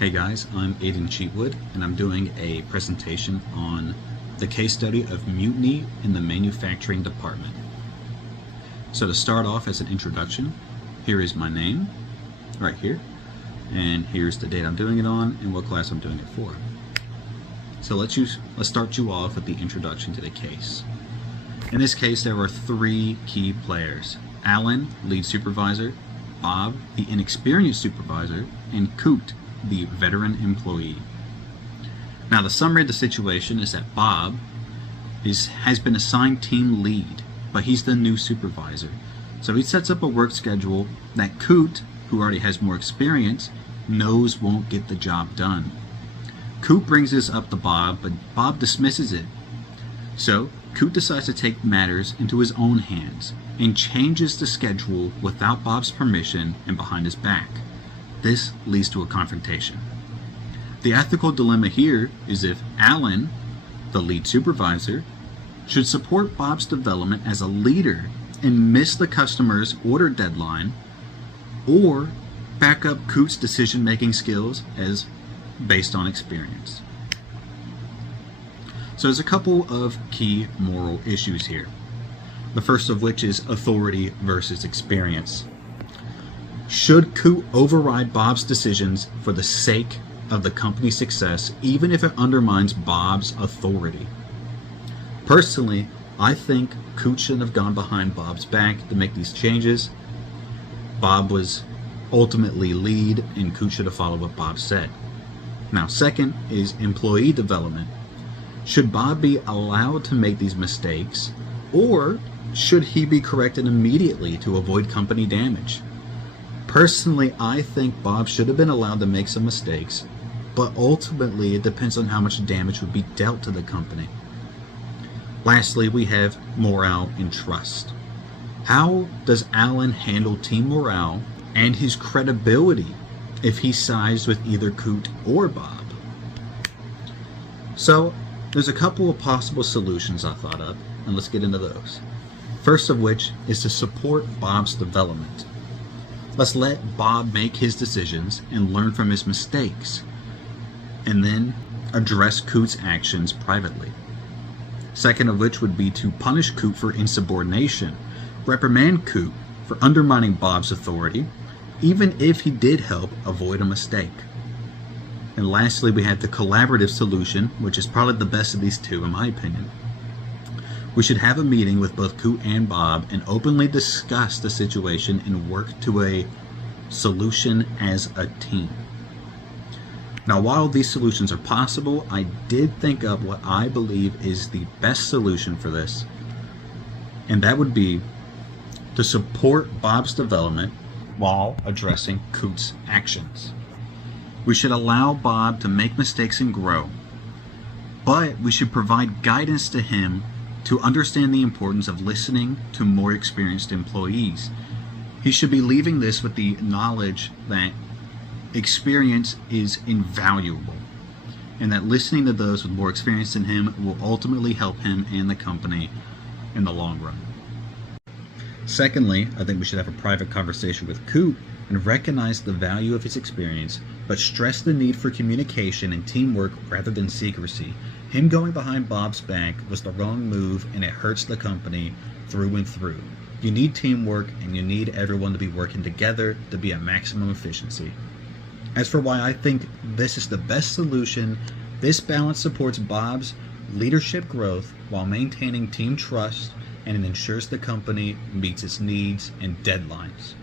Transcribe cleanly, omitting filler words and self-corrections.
Hey guys, I'm Aidan Cheatwood, and I'm doing a presentation on the case study of mutiny in the manufacturing department. So to start off as an introduction, here is my name, right here, and here's the date I'm doing it on and what class I'm doing it for. So let's start you off with the introduction to the case. In this case, there were three key players: Alan, lead supervisor; Bob, the inexperienced supervisor; and Coot, the veteran employee. Now, the summary of the situation is that Bob has been assigned team lead, but he's the new supervisor. So he sets up a work schedule that Coot, who already has more experience, knows won't get the job done. Coot brings this up to Bob, but Bob dismisses it. So Coot decides to take matters into his own hands and changes the schedule without Bob's permission and behind his back. This leads to a confrontation. The ethical dilemma here is if Alan, the lead supervisor, should support Bob's development as a leader and miss the customer's order deadline, or back up Coot's decision-making skills as based on experience. So there's a couple of key moral issues here. The first of which is authority versus experience. Should Coot override Bob's decisions for the sake of the company's success, even if it undermines Bob's authority? Personally, I think Coot shouldn't have gone behind Bob's back to make these changes. Bob was ultimately lead, and Coot should have followed what Bob said. Now, second is employee development. Should Bob be allowed to make these mistakes, or should he be corrected immediately to avoid company damage? Personally, I think Bob should have been allowed to make some mistakes, but ultimately it depends on how much damage would be dealt to the company. Lastly, we have morale and trust. How does Alan handle team morale and his credibility if he sides with either Coot or Bob? So, there's a couple of possible solutions I thought of, and let's get into those. First of which is to support Bob's development. Let's let Bob make his decisions and learn from his mistakes, and then address Coot's actions privately. Second of which would be to punish Coot for insubordination, reprimand Coot for undermining Bob's authority, even if he did help avoid a mistake. And lastly, we have the collaborative solution, which is probably the best of these two in my opinion. We should have a meeting with both Coot and Bob and openly discuss the situation and work to a solution as a team. Now, while these solutions are possible, I did think of what I believe is the best solution for this, and that would be to support Bob's development while addressing Coot's actions. We should allow Bob to make mistakes and grow, but we should provide guidance to him to understand the importance of listening to more experienced employees. He should be leaving this with the knowledge that experience is invaluable, and that listening to those with more experience than him will ultimately help him and the company in the long run. Secondly, I think we should have a private conversation with Coot and recognize the value of his experience, but stress the need for communication and teamwork rather than secrecy. Him going behind Bob's back was the wrong move, and it hurts the company through and through. You need teamwork, and you need everyone to be working together to be at maximum efficiency. As for why I think this is the best solution, this balance supports Bob's leadership growth while maintaining team trust, and it ensures the company meets its needs and deadlines.